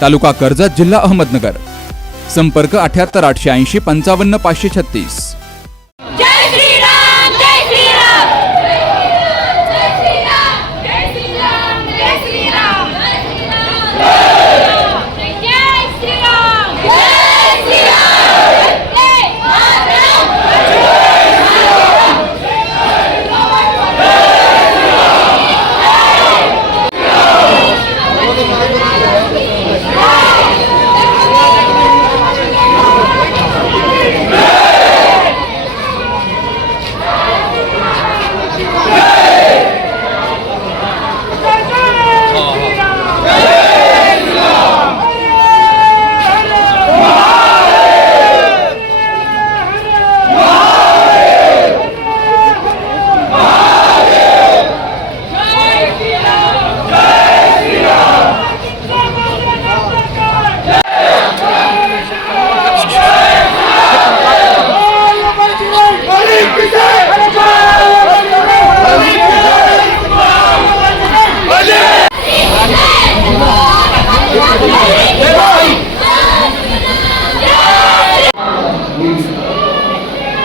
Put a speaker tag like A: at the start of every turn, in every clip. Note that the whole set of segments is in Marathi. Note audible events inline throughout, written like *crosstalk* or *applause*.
A: तालुका कर्जत जिल्हा अहमदनगर. संपर्क अठ्याहत्तर आठशे ऐंशी पंचावन्न पाचशे छत्तीस
B: जय श्रीराम जय श्रीराम जय श्रीराम जय श्रीराम जय श्रीराम जय श्रीराम जय श्रीराम जय मातरम
C: आणि भावांसाठी पण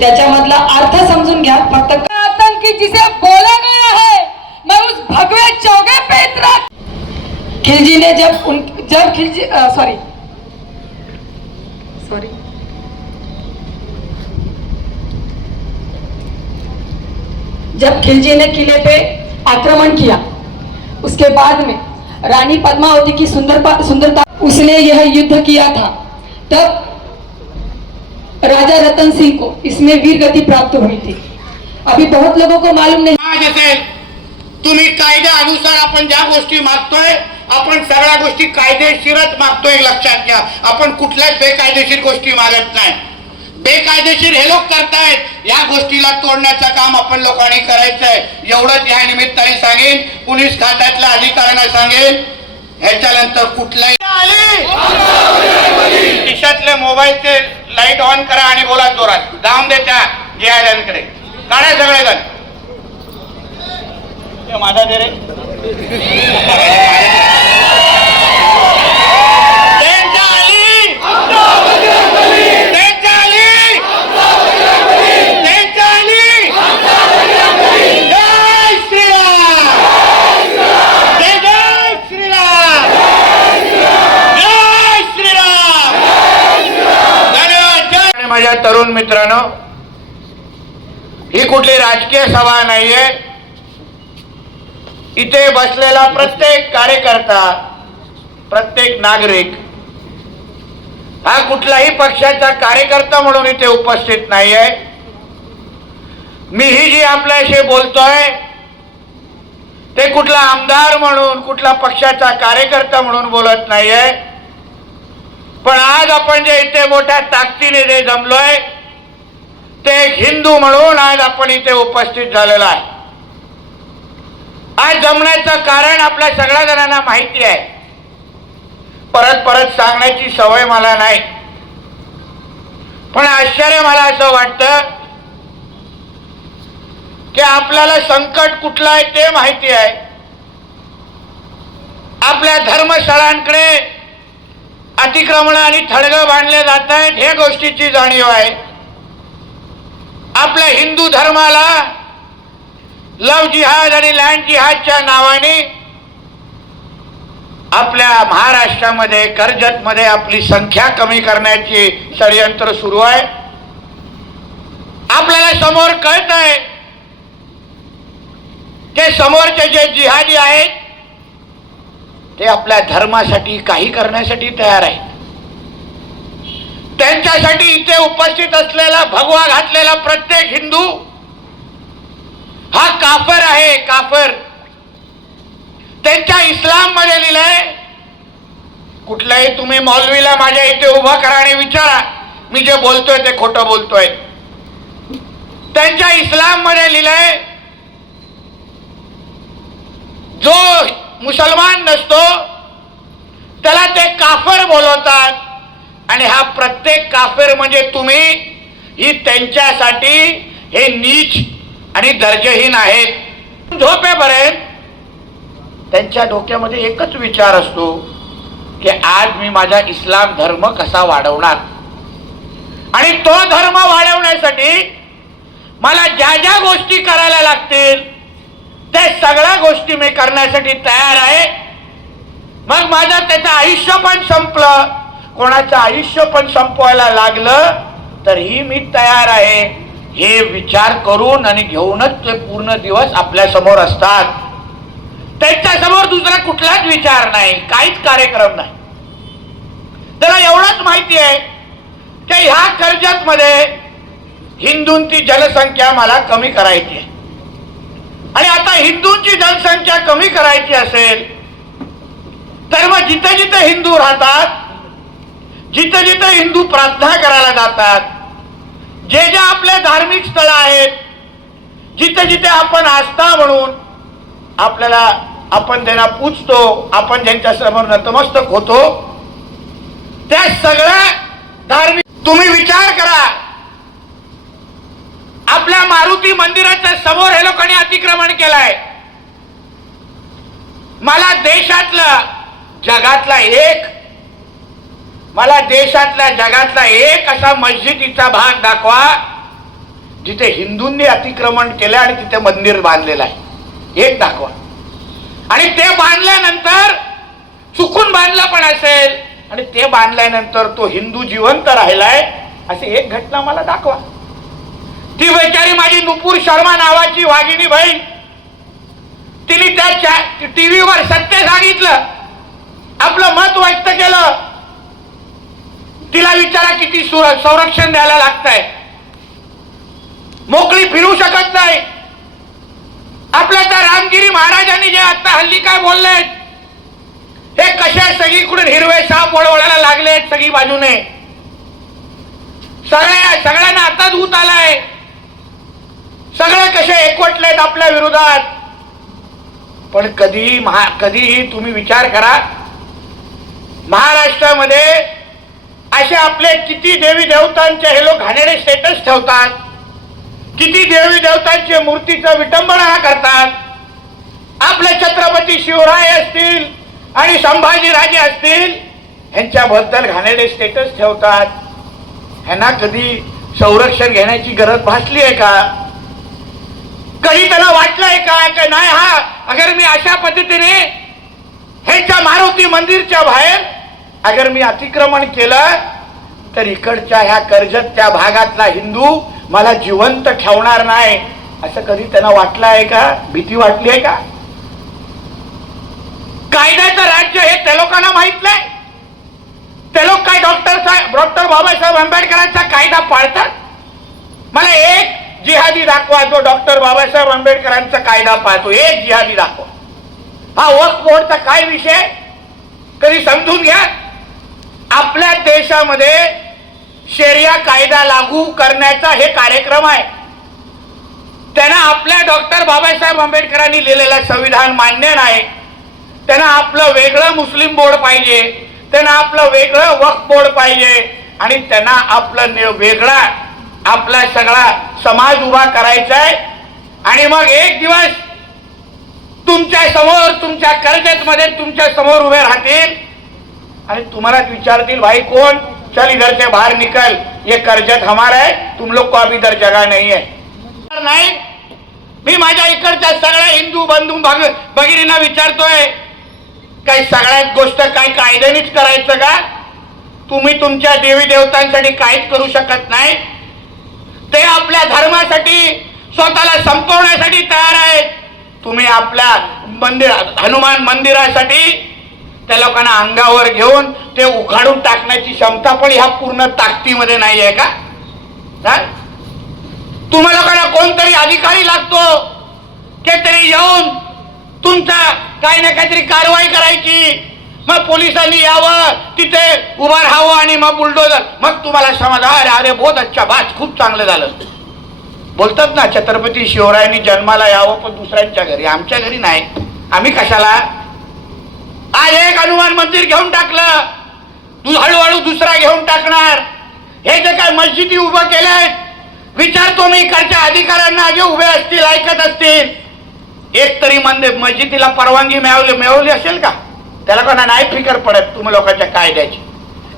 C: त्याच्यामधला अर्थ समजून घ्या. फक्त आतंकी जिसे बोला गया है मैं उस भगवे चौगे पे इतरा खिलजी ने जब उन जब खिलजी सॉरी सॉरी जब खिलजी ने किले पे आक्रमण किया उसके बाद में रानी पद्मावती की सुंदरता सुंदरता उसने यह युद्ध किया था। तब राजा रतन सिंह को इसमें वीर गति प्राप्त हुई थी। अभी बहुत लोगों को मालूम नहीं।
D: समाज असेल तुम्ही आपण ज्या गोष्टी मागतोय आपण सगळ्या गोष्टी कायदेशीरच मागतोय लक्षात घ्या. आपण कुठल्याच बेकायदेशीर गोष्टी मागत नाही. बेकायदेशीर हे लोक करतायत. या गोष्टीला तोडण्याचं काम आपण लोकांनी करायचंय. एवढंच या निमित्ताने सांगेन. पोलीस खात्यातल्या अधिकाऱ्यांना सांगेन. ह्याच्यानंतर कुठल्याही आली! खिशातले मोबाईलचे लाइट ऑन करा आणि बोला जोरात. दाम द्या त्या जिहाद्यांकडे काढा सगळेजण ते माझा दे रे *laughs* त्यांच्या आली त्यांच्या आली त्यांच्या आली जय श्रीराम जय जय श्रीराम जय श्रीराम धन्यवाद जय आणि माझ्या तरुण मित्रांनो ही कुठली राजकीय सभा नाहीये. इथे बसलेला प्रत्येक कार्यकर्ता प्रत्येक नागरिक हा कुठलाही पक्षाचा कार्यकर्ता म्हणून इथे उपस्थित नाहीये. मी ही जी आपल्याशी बोलतोय ते कुठला आमदार म्हणून कुठला पक्षाचा कार्यकर्ता म्हणून बोलत नाहीये. पण आज आपण जे इथे मोठ्या ताकदीने जे जमलोय ते एक हिंदू म्हणून आज आपण इथे उपस्थित झालेलो आहे. आज जमण्याचं कारण आपल्या सगळ्या जणांना माहिती आहे. परत परत सांगण्याची सवय मला नाही. पण आश्चर्य मला असं वाटतं की आपल्याला संकट कुठलं आहे ते माहिती आहे. आपल्या धर्मस्थळांकडे अतिक्रमण आणि थडगं बांधले जात आहेत हे गोष्टीची जाणीव आहे. आपल्या हिंदू धर्माला लव जिहाद आणि लँड जिहादच्या नावाने आपल्या महाराष्ट्रामध्ये कर्जतमध्ये आपली संख्या कमी करण्याची षडयंत्र सुरू आहे. आपल्याला समोर कळत आहे ते समोरचे जे जिहादी आहेत ते आपल्या धर्मासाठी काही करण्यासाठी तयार आहेत. त्यांच्यासाठी इथे उपस्थित असलेला भगवा घातलेला प्रत्येक हिंदू हा काफर आहे काफर. त्यांच्या इस्लाममध्ये लिहिलंय कुठल्याही तुम्ही मौलवीला माझ्या इथे उभा करा आणि विचारा मी जे बोलतोय ते खोटं बोलतोय. त्यांच्या इस्लाममध्ये लिहिलंय जो मुसलमान नसतो त्याला ते काफर बोलवतात. आणि हा प्रत्येक काफर म्हणजे तुम्ही ही त्यांच्यासाठी हे नीच आणि दर्जहीन आहेत. झोपेपर्यंत त्यांच्या डोक्यामध्ये एकच विचार असतो की आज मी माझा इस्लाम धर्म कसा वाढवणार? आणि तो धर्म वाढवण्यासाठी मला ज्या ज्या गोष्टी करायला लागतील त्या सगळ्या गोष्टी मी करण्यासाठी तयार आहे. मग माझं त्याचं आयुष्य पण संपलं. कोणाचं आयुष्य पण संपवायला लागलं तरीही मी तयार आहे. हे विचार करून आणि घेऊनच ते पूर्ण दिवस आपल्यासमोर असतात. त्यांच्यासमोर दुसरा कुठलाच विचार नाही काहीच कार्यक्रम नाही. त्याला एवढंच माहिती आहे की ह्या कर्जत मध्ये हिंदूंची जनसंख्या मला कमी करायची आहे. आणि आता हिंदूंची जनसंख्या कमी करायची असेल तर मग जिथे जिथे हिंदू राहतात जिथे जिथे हिंदू प्रार्थना करायला जातात जे जे आपले धार्मिक स्थळ आहेत जिथे जिथे आपण आस्था म्हणून आपल्याला आपण त्यांना पूजतो आपण ज्यांच्या समोर नतमस्तक होतो त्या सगळ्या धार्मिक तुम्ही विचार करा. आपल्या मारुती मंदिराच्या समोर हे लोकांनी अतिक्रमण केलंय. मला देशातला जगातला एक मला देशातला जगातला एक असा मस्जिदीचा भाग दाखवा जिथे हिंदूंनी अतिक्रमण केलं आणि तिथे मंदिर बांधलेलं आहे. एक दाखवा. आणि ते बांधल्यानंतर चुकून बांधलं पण असेल आणि ते बांधल्यानंतर तो हिंदू जिवंत राहिलाय अशी एक घटना मला दाखवा. ती बेचारी माझी नुपूर शर्मा नावाची वाघिणी बहीण. तिने त्या टीव्हीवर सत्य सांगितलं. आपलं मत व्यक्त केलं. तिला विचारा किती सुर- संरक्षण द्यायला लागतंय. मोकळी फिरू शकत नाही. आपल्या त्या रामगिरी महाराजांनी जे आता हल्ली काय बोलले हे कशा सगळीकडून हिरवे साप वळवळायला लागलेत सगळी बाजूने. सगळ्या सगळ्यांना आताच ऊत आलाय. सगळे कसे एकवटलेत आपल्या विरोधात? पण कधी महा कधीही तुम्ही विचार करा महाराष्ट्रामध्ये असे आपले किती देवी देवतांचे हे लोक घाणेरे स्टेटस ठेवतात किती देवी देवतांचे मूर्तीचं विटंबना करतात. आपले छत्रपती शिवराय असतील आणि संभाजीराजे असतील यांच्याबद्दल घाणेरे स्टेटस ठेवतात. ह्यांना कधी संरक्षण घेण्याची गरज भासली आहे का? कधी त्याला वाटलंय का नाही हा अगर मी अशा पद्धतीने ह्याच्या मारुती मंदिरच्या बाहेर अगर मी अतिक्रमण केलं तर इकडच्या ह्या कर्जतच्या भागातला हिंदू मला जिवंत ठेवणार नाही. असं कधी त्यांना वाटलं आहे का? भीती वाटली आहे का? कायद्याचं राज्य हे त्या लोकांना माहीत नाही. ते लोक काय डॉक्टर साहेब डॉक्टर बाबासाहेब आंबेडकरांचा कायदा पाळतात? मला एक जिहादी दाखवा जो डॉक्टर बाबासाहेब आंबेडकरांचा कायदा पाहतो. एक जिहादी दाखवा. हा वक्फ बोर्डचा काय विषय कधी समजून घ्या. आपल्या देशामध्ये शेरिया कायदा लागू करण्याचा हे कार्यक्रम आहे. त्यांना आपल्या डॉक्टर बाबासाहेब आंबेडकरांनी लिहिलेलं संविधान मान्य नाही. त्यांना आपलं वेगळं मुस्लिम बोर्ड पाहिजे. त्यांना आपलं वेगळं वक्फ बोर्ड पाहिजे. आणि त्यांना आपलं वेगळा आपला सगळा समाज उभा करायचा आहे आणि मग एक दिवस तुमच्यासमोर तुमच्या कर्जत मध्ये तुमच्यासमोर उभे राहतील. आणि तुम्हालाच विचारतील भाई कोण? चल इधर से बाहर निकल. ये कर्जत हमारा है तुम लोग को अभी इधर जगह नहीं है. नाही. मी माझ्या इकडच्या सगळ्या हिंदू बंधू भग भगिनींना विचारतोय. काही सगळ्यात गोष्ट काही कायद्यानेच करायचं का? तुम्ही तुमच्या देवी देवतांसाठी काहीच करू शकत नाही. ते आपल्या धर्मासाठी स्वतःला संपवण्यासाठी तयार आहेत. तुम्ही आपल्या मंदिर हनुमान मंदिरासाठी त्या लोकांना अंगावर घेऊन ते उखाडून टाकण्याची क्षमता पण ह्या पूर्ण ताकदीमध्ये नाही आहे का तुम्हा लोकांना कोणतरी अधिकारी लागतो ते तरी येऊन तुमचा काही ना काहीतरी कारवाई करायची. मग पोलिसांनी यावं तिथे उभं राहावं आणि मग बुलडोजर. मग तुम्हाला समाधान अरे अरे बहुत अच्छा बात खूप चांगलं झालं. बोलतात ना छत्रपती शिवरायांनी जन्माला यावं पण दुसऱ्यांच्या घरी. आमच्या घरी नाही. आम्ही कशाला? आज एक हनुमान मंदिर घेऊन टाकलं. तू हळूहळू दुसरा घेऊन टाकणार. हे जे काय मस्जिदी उभं केलंय विचारतो मी इकडच्या अधिकाऱ्यांना जे उभे असतील ऐकत असतील. एक तरी मंदिर मस्जिदीला परवानगी मिळवली मिळवली असेल का? त्याला कोणा नाही फिकर पडत तुम्ही लोकांच्या कायद्याची.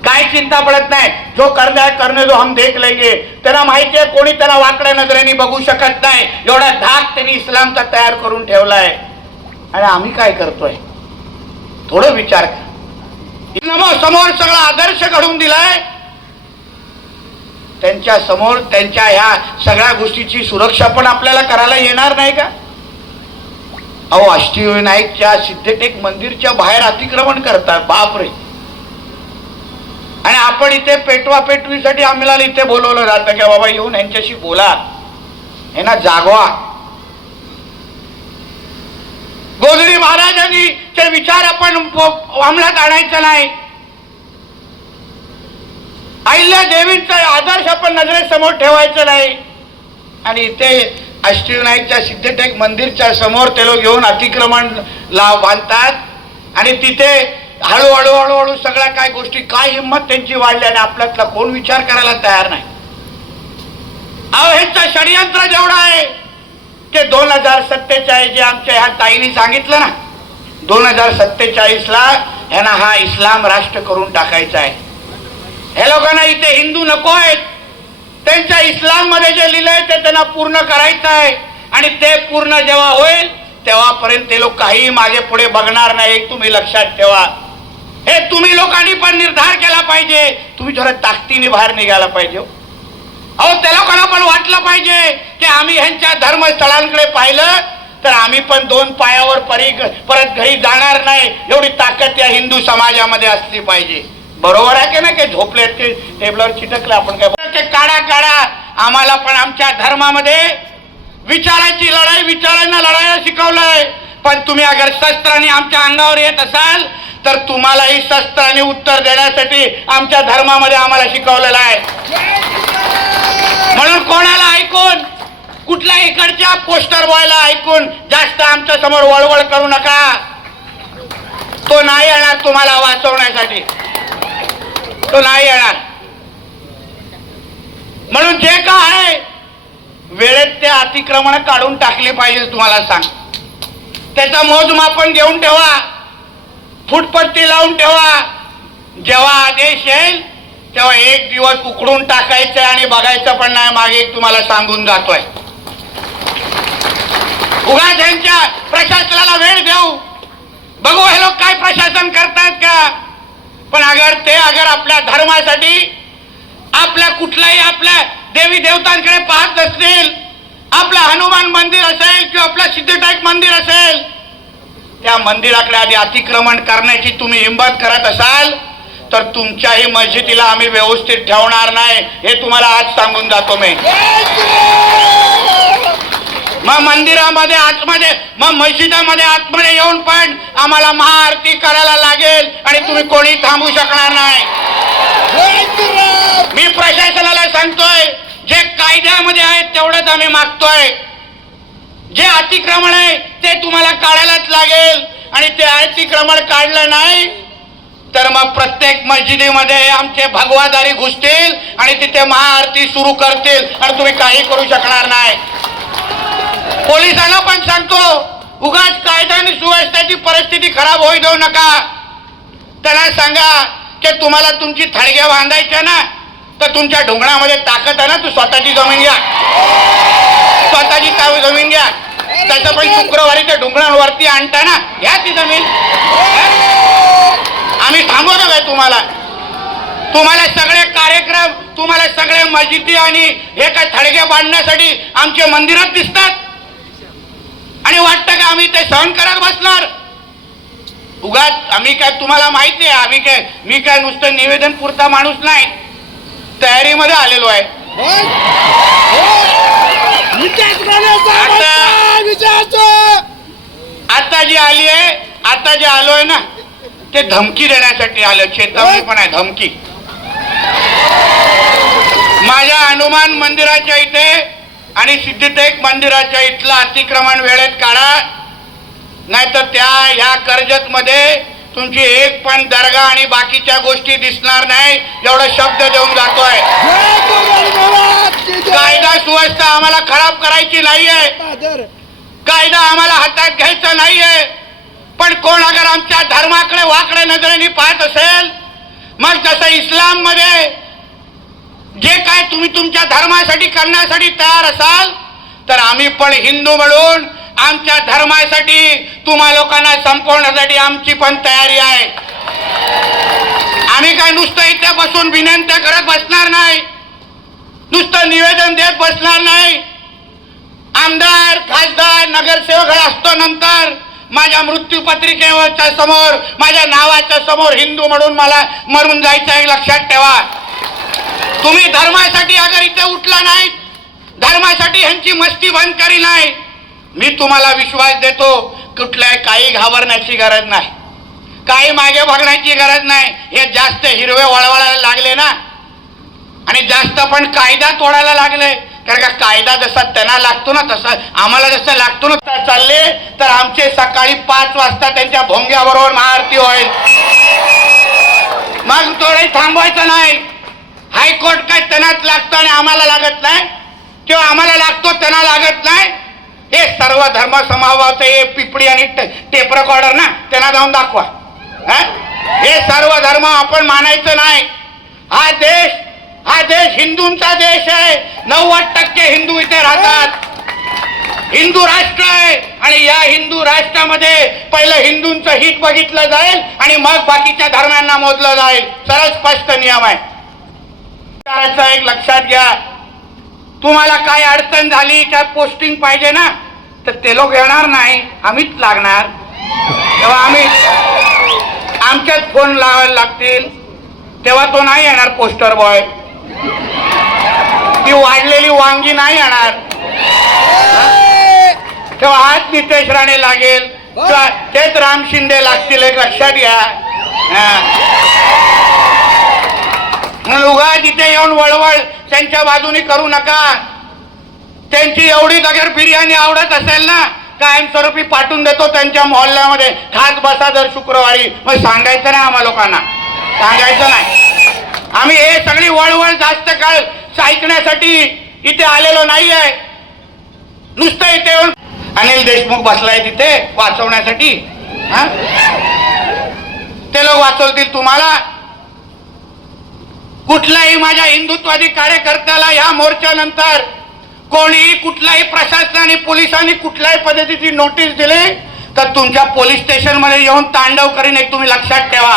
D: काय चिंता पडत नाही. जो करणे आहे करणे जो हम देख लेंगे. त्यांना माहिती आहे कोणी त्याला वाकड्या नजरेने बघू शकत नाही. एवढा धाक त्यांनी इस्लामचा तयार करून ठेवलाय. आणि आम्ही काय करतोय? थोडं विचार कर. समोर सगळा आदर्श घडून दिलाय. त्यांच्यासमोर त्यांच्या ह्या सगळ्या गोष्टीची सुरक्षा पण आपल्याला करायला येणार नाही का? अहो अष्टविनायकच्या सिद्धटेक मंदिरच्या बाहेर अतिक्रमण करतात बापरे. आणि आपण इथे पेटवा पेटवीसाठी आम्हाला इथे बोलवलं जातं की बाबा येऊन यांच्याशी बोला. यांना जागवा. गोधडी महाराजांनी चे विचार आपण अंमलात आणायचा नाही. अहिल्या देवींचा आदर्श आपण नजरेसमोर ठेवायचं नाही. आणि इथे अष्टविनायकच्या सिद्धटेक मंदिरच्या समोर ते लोक येऊन अतिक्रमण लाव बांधतात. आणि तिथे हळूहळू हळूहळू सगळ्या काय गोष्टी काय हिंमत त्यांची वाढली आणि आपल्यातला कोण विचार करायला तयार नाही. अहो ह्यांचं षडयंत्र जेवढं आहे ते दोन हजार सत्तेचाळीस जे आमच्या ह्या ताईने सांगितलं ना दोन हजार सत्तेचाळीसला ह्यांना हा इस्लाम राष्ट्र करून टाकायचा आहे. हे लोकांना इथे हिंदू नको आहेत. त्यांच्या इस्लाममध्ये जे लिहिलंय ते त्यांना पूर्ण करायचं आहे. आणि ते पूर्ण जेव्हा होईल तेव्हापर्यंत ते लोक काही मागे पुढे बघणार नाही. तुम्ही लक्षात ठेवा. हे तुम्ही लोकांनी पण निर्धार केला पाहिजे. तुम्ही जरा ताकदीने बाहेर निघायला पाहिजे हो. अहो त्या लोकांना पण वाटलं पाहिजे की आम्ही ह्यांच्या धर्मस्थळांकडे पाहिलं तर आम्ही पण दोन पायावर परी परत घरी जाणार नाही. एवढी ताकद या हिंदू समाजामध्ये असली पाहिजे. बरोबर आहे की नाही? की झोपले ते टेबलवर चिटकले आपण काय ते काढा काढा आम्हाला पण आमच्या धर्मामध्ये विचाराची लढाई विचारांना लढायला शिकवलंय. पण तुम्ही अगर शस्त्राने आमच्या अंगावर येत असाल तर तुम्हालाही शस्त्राने उत्तर देण्यासाठी आमच्या धर्मामध्ये आम्हाला शिकवलेलं आहे. म्हणून कोणाला ऐकून कुठल्या इकडच्या पोस्टर बॉयला ऐकून जास्त आमच्यासमोर वळवळ करू नका. तो नाही येणार तुम्हाला वाचवण्यासाठी. तो नाही येणार. म्हणून जे काय आहे वेळेत ते अतिक्रमण काढून टाकले पाहिजे तुम्हाला सांग. त्याचा मोजमापन घेऊन ठेवा. फुटपट्टी लावून ठेवा. जेव्हा आदेश येईल तेव्हा एक दिवस उकडून टाकायचं आणि बघायचं पण नाही. मागे तुम्हाला सांगून जातोय. उगा त्यांच्या प्रशासनाला वेळ देऊ. बघू हे लोक काय प्रशासन करतायत का? पण अगर ते अगर आपल्या धर्मासाठी आपल्या कुठल्याही आपल्या देवी देवतांकडे पाहत नसतील आपलं हनुमान मंदिर असेल किंवा आपलं सिद्धटाईक मंदिर असेल त्या मंदिराकडे आधी अतिक्रमण करण्याची तुम्ही हिंमत करत असाल तर तुमच्याही मस्जिदीला आम्ही व्यवस्थित ठेवणार नाही हे तुम्हाला आज सांगून जातो मी. मग मंदिरामध्ये आतमध्ये मग मस्जिदामध्ये आतमध्ये येऊन पण आम्हाला महाआरती करायला लागेल आणि तुम्ही कोणी थांबू शकणार नाही. मी प्रशासनाला सांगतोय जे कायद्यामध्ये आहे तेवढंच आम्ही मागतोय. जे अतिक्रमण आहे ते तुम्हाला काढायलाच लागेल. आणि ते अतिक्रमण काढलं नाही तर मग प्रत्येक मस्जिदीमध्ये आमचे भगवादारी घुसतील आणि तिथे महाआरती सुरू करतील. आणि तुम्ही काही करू शकणार नाही. पोलिसांना पण सांगतो उगाच कायदा आणि सुव्यवस्थेची परिस्थिती खराब होऊ देऊ नका. त्यांना सांगा की तुम्हाला तुमची थडग्या बांधायच्या ना तर तुमच्या ढोंगणामध्ये ताकद आहे ना तू स्वतःची जमीन घ्या. स्वतःची तावी जमीन घ्या. त्याचं पण शुक्रवारी त्या ढोंगणांवरती आणता ना. घ्या ती जमीन. आम्ही थांबवतो काय तुम्हाला? तुम्हाला सगळे कार्यक्रम तुम्हाला सगळे मस्जिदी आणि हे काय थडगे बांधण्यासाठी आमचे मंदिरात दिसतात? आणि वाटतं का आम्ही ते सहन करत बसणार? उगाच आम्ही काय तुम्हाला माहिती आहे आम्ही काय मी काय नुसतं निवेदन पुरता माणूस नाही. तयारीमध्ये आलेलो आहे. आता आता जी आली आहे आता जे आलोय ना ते धमकी देण्यासाठी आलं. चेतावणी पण आहे धमकी. माझ्या हनुमान मंदिराच्या इथे आणि सिद्धिटेक मंदिराच्या इथलं अतिक्रमण वेळेत काढा. नाहीतर त्या ह्या तुमची एक पण दर्गा आणि बाकीच्या गोष्टी दिसणार नाही एवढा शब्द देऊन जातोय. कायदा सुव्यवस्था आम्हाला खराब करायची नाहीये. कायदा आम्हाला हातात घ्यायचा नाहीये. पण कोण अगर आमच्या धर्माकडे वाकडे नजरेने पाहत असेल मग जसं इस्लाममध्ये जे काय तुम्ही तुमच्या धर्मासाठी करण्यासाठी तयार असाल तर आम्ही पण हिंदू म्हणून आमच्या धर्मासाठी तुम्हा लोकांना संपवण्यासाठी आमची पण तयारी आहे. आम्ही काय नुसतं इथे बसून विनंत्या करत बसणार नाही. नुसतं निवेदन देत बसणार नाही. आमदार खासदार नगरसेवक असतो नंतर. माझ्या मृत्यूपत्रिकेच्या समोर माझ्या नावाच्या समोर हिंदू म्हणून मला मरून जायचं आहे लक्षात ठेवा. तुम्ही धर्मासाठी अगर इथे उठला नाही धर्मासाठी ह्यांची मस्ती बंद करी नाही मी तुम्हाला विश्वास देतो कुठल्याही काही घाबरण्याची गरज नाही. काही मागे बघण्याची गरज नाही. हे जास्त हिरवे वळवळायला लागले ना? आणि जास्त पण कायदा तोडायला लागले. कारण का कायदा जसा त्यांना लागतो ना तसा आम्हाला जसं लागतो ना तसं चालले. तर आमचे सकाळी पाच वाजता त्यांच्या भोंग्याबरोबर महाआरती होईल. मग थोडे थांबवायचं नाही. हायकोर्ट काय त्यांनाच लागतं आणि आम्हाला लागत नाही? किंवा आम्हाला लागतो त्यांना लागत नाही? हे सर्व धर्म समावाचं हे पिपडी आणि टेप रेकॉर्डर ना त्यांना जाऊन दाखवा. हे? सर्व धर्म आपण मानायचं नाही. हा देश हा देश हिंदूंचा देश आहे. नव्वद टक्के हिंदू इथे राहतात. हिंदू राष्ट्र आहे आणि या हिंदू राष्ट्रामध्ये पहिलं हिंदूंचं हित बघितलं जाईल आणि मग बाकीच्या धर्मांना मोजलं जाईल. सरळ स्पष्ट नियम आहे. एक लक्षात घ्या. तुम्हाला काय अडचण झाली काय पोस्टिंग पाहिजे ना? तर ते लोक येणार नाही आम्हीच लागणार. तेव्हा आम्ही आमच्याच फोन लावायला लागतील. तेव्हा तो नाही येणार पोस्टर बॉय ती वाढलेली वांगी नाही येणार. तेव्हा आज नितेश राणे लागेल. किंवा तेच राम शिंदे लागतील एक लक्षात घ्या. म्हणून उगा तिथे येऊन वळवळ त्यांच्या बाजूनी करू नका. त्यांची एवढी अगर बिर्याणी आवडत असेल ना कायमस्वरूपी पाठवून देतो त्यांच्या मोहल्ल्यामध्ये. खास बसा दर शुक्रवारी. मग सांगायचं नाही आम्हा लोकांना. सांगायचं नाही. आम्ही हे सगळी वळवळ जास्त काळ ऐकण्यासाठी इथे आलेलो नाही आहे नुसतं इथे येऊन अनिल देशमुख बसलाय तिथे वाचवण्यासाठी. हा? ते लोक वाचवतील तुम्हाला. कुठल्याही माझ्या हिंदुत्वादी कार्यकर्त्याला या मोर्चानंतर कोणीही कुठल्याही प्रशासन आणि पोलिसांनी कुठल्याही पद्धतीची नोटीस दिली तर तुमच्या पोलीस स्टेशनमध्ये येऊन तांडव करीन एक तुम्ही लक्षात ठेवा.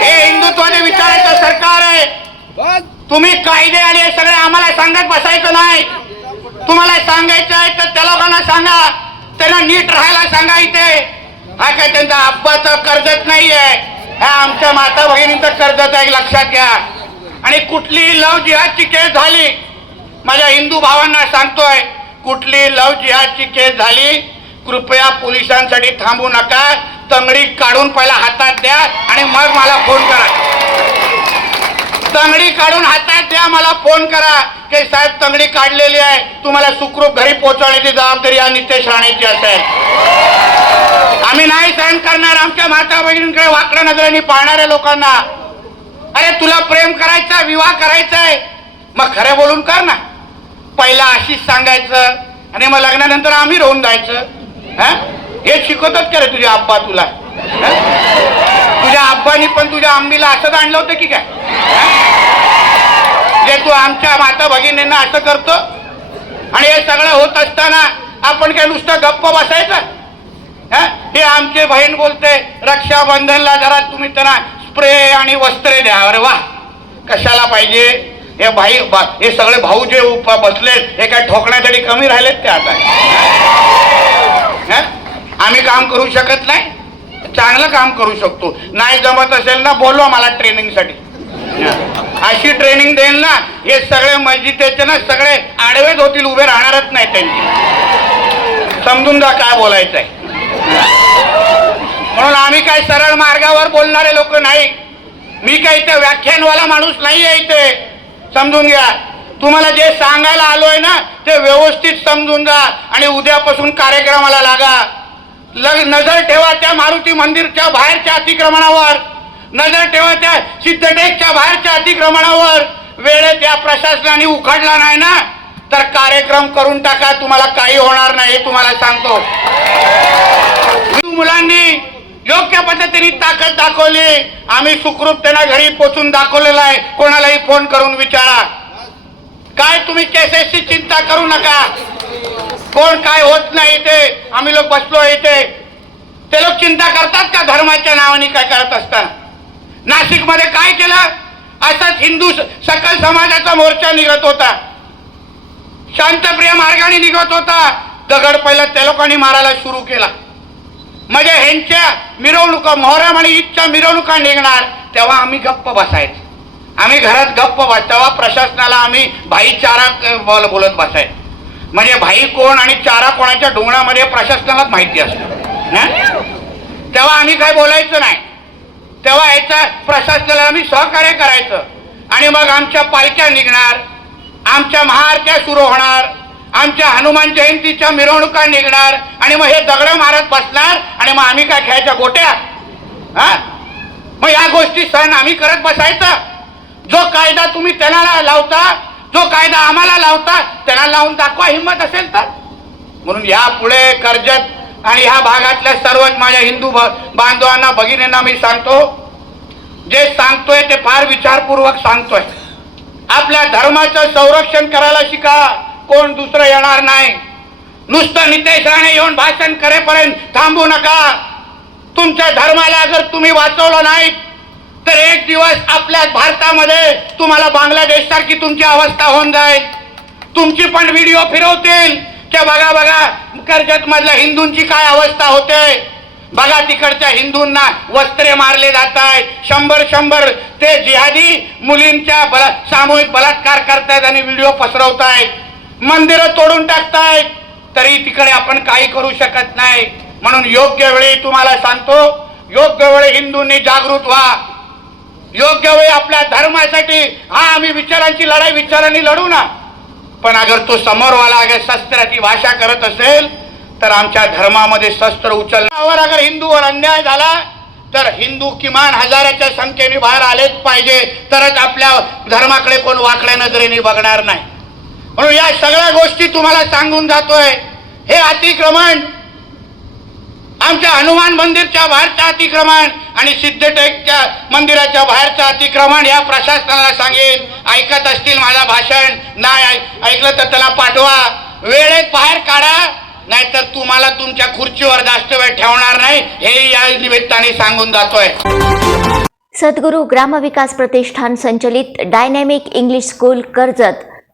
D: हे हिंदुत्वाने विचारायचं सरकार आहे. तुम्ही कायदे आणि हे सगळे आम्हाला सांगत बसायचं नाही. तुम्हाला सांगायचं आहे तर त्या लोकांना सांगा. त्यांना नीट राहायला सांगा इथे. हा काय त्यांचा अब्बाचं कर्जत नाहीये. हा आमच्या माता भगिनींचं कर्जत आहे लक्षात घ्या. आणि कुठली लव जिहादची केस झाली? माझ्या हिंदू भावांना सांगतोय कुठली लव जिहादची केस झाली? कृपया पोलिसांसाठी थांबू नका तंगडी काढून पहिला हातात द्या आणि मग मला फोन करा. तंगडी काढून हातात द्या मला फोन करा. की साहेब तंगडी काढलेली आहे. तुम्हाला सुखरूप घरी पोहोचवण्याची जबाबदारी या नितेश राणेची असेल. आम्ही नाही सहन करणार आमच्या माता बहिणींकडे वाकड्या नजरेने पाहणाऱ्या लोकांना. अरे तुला प्रेम करायचा विवाह करायचा आहे मग खरं बोलून कर ना. पहिला आशीष सांगायचं आणि मग लग्नानंतर आम्ही राहून जायचं. हे? शिकवतच करे रे तुझे आब्बा तुला? तुझ्या आब्बानी पण तुझ्या आंबीला असंच आणलं होतं की काय? जे तू आमच्या माता भगिनींना असं करतो आणि हे सगळं होत असताना आपण काय नुसतं गप्प बसायचं? हे? आमचे बहीण बोलते रक्षाबंधनला जरा तुम्ही त्यांना स्प्रे आणि वस्त्रे द्या. अरे वा. कशाला पाहिजे? हे भाई बा- हे सगळे भाऊ जे उप बसले हे काय ठोकण्यासाठी कमी राहिलेत ते आता? आम्ही काम करू शकत नाही? चांगलं काम करू शकतो. नाही जमत असेल ना बोलवा मला ट्रेनिंगसाठी. अशी ट्रेनिंग देईल ना हे सगळे मस्जिदेचे ना सगळे आडवेच होतील उभे राहणारच नाही त्यांची. समजून जा काय बोलायचं आहे म्हणून आम्ही काय सरळ मार्गावर बोलणारे लोक नाही. मी काही इथे व्याख्यानवाला माणूस नाही आहे इथे. समजून घ्या. तुम्हाला जे सांगायला आलोय ना ते व्यवस्थित समजून जा आणि उद्यापासून कार्यक्रमाला लागा. लग नजर ठेवा त्या मारुती मंदिरच्या बाहेरच्या अतिक्रमणावर. नजर ठेवा त्या सिद्धटेकच्या बाहेरच्या अतिक्रमणावर. वेळेत या प्रशासनाने उखडला नाही ना तर कार्यक्रम करून टाका. तुम्हाला काही होणार नाही हे तुम्हाला सांगतो. मुलांनी योग्य पद्धतीने ताकद दाखवली. आम्ही सुखरूप त्यांना घरी पोचून दाखवलेला आहे. कोणालाही फोन करून विचारा. काय तुम्ही केसेसची चिंता करू नका. कोण काय होत नाही इथे. आम्ही लोक बसलो इथे. ते लोक चिंता करतात का धर्माच्या नावाने काय करत असताना? नाशिकमध्ये काय केलं? असाच हिंदू सकल समाजाचा मोर्चा निघत होता. शांतप्रिय मार्गाने निघत होता. दगड पहिला त्या लोकांनी मारायला सुरू केला. म्हणजे ह्यांच्या मिरवणुका मोहरम आणि ईदच्या मिरवणुका निघणार तेव्हा आम्ही गप्प बसायचो. आम्ही घरात गप्प बस तेव्हा प्रशासनाला आम्ही भाईचारा बोल बोलत बसायचं. म्हणजे भाई कोण आणि चारा कोणाच्या डोंगरामध्ये प्रशासनालाच माहिती असतं. तेव्हा आम्ही काय बोलायचं नाही. तेव्हा याच्या प्रशासनाला आम्ही सहकार्य करायचं. आणि मग आमच्या पालख्या निघणार आमच्या महाआरत्या सुरू होणार. आमच्या हनुमान जयंतीच्या मिरवणुका निघणार आणि मग हे दगड मारत बसणार आणि मग आम्ही काय खेळायच्या गोट्या? हा? मग या गोष्टी सण आम्ही करत बसायचा. जो कायदा तुम्ही त्यांना लावता जो कायदा आम्हाला लावता त्यांना लावून दाखवा हिंमत असेल तर. म्हणून यापुढे कर्जत आणि ह्या भागातल्या सर्वच माझ्या हिंदू बांधवांना भगिनींना मी सांगतो जे सांगतोय ते फार विचारपूर्वक सांगतोय. आपल्या धर्माचं संरक्षण करायला शिका. कोण दुसरं येणार नाही. नुसतं नितेश राणे येऊन भाषण करेपर्यंत थांबू नका. तुमच्या धर्माला जर तुम्ही वाचवलं नाही तर एक दिवस आपल्या भारतामध्ये तुम्हाला बांगलादेश सारखी तुमची अवस्था होऊन जाईल. तुमची पण व्हिडिओ फिरवतील की बघा बघा कर्जत मधल्या हिंदूंची काय अवस्था होते. बघा तिकडच्या हिंदूंना वस्त्रे मारले जात आहेत शंभर शंभर ते जिहादी मुलींच्या बला सामूहिक बलात्कार करतायत आणि व्हिडिओ पसरवतायत. मंदिरं तोडून टाकतायत तरी तिकडे आपण काही करू शकत नाही. म्हणून योग्य वेळी तुम्हाला सांगतो योग्य वेळी हिंदूंनी जागृत व्हा. योग्य वेळी आपल्या धर्मासाठी हा आम्ही विचारांची लढाई विचारांनी लढू ना. पण अगर तो समोरवाला अगर शस्त्राची भाषा करत असेल तर आमच्या धर्मामध्ये शस्त्र उचलण्यावर अगर हिंदूवर अन्याय झाला तर हिंदू किमान हजाराच्या संख्येने बाहेर आलेच पाहिजे. तरच आपल्या धर्माकडे कोण वाकड्या नजरेने बघणार नाही. म्हणून या सगळ्या गोष्टी तुम्हाला सांगून जातोय. हे अतिक्रमण आमच्या हनुमान मंदिरच्या बाहेरचं अतिक्रमण आणि सिद्धटेकच्या मंदिराच्या बाहेरचं अतिक्रमण या प्रशासनाला सांगेन. ऐकत असतील माझं भाषण नाही ऐकलं तर त्याला पाठवा. वेळेत बाहेर काढा नाहीतर तुम्हाला तुमच्या खुर्चीवर जास्त वेळ ठेवणार नाही. हे या निमित्ताने सांगून जातोय.
E: सद्गुरू ग्रामविकास प्रतिष्ठान संचलित डायनॅमिक इंग्लिश स्कूल कर्जत.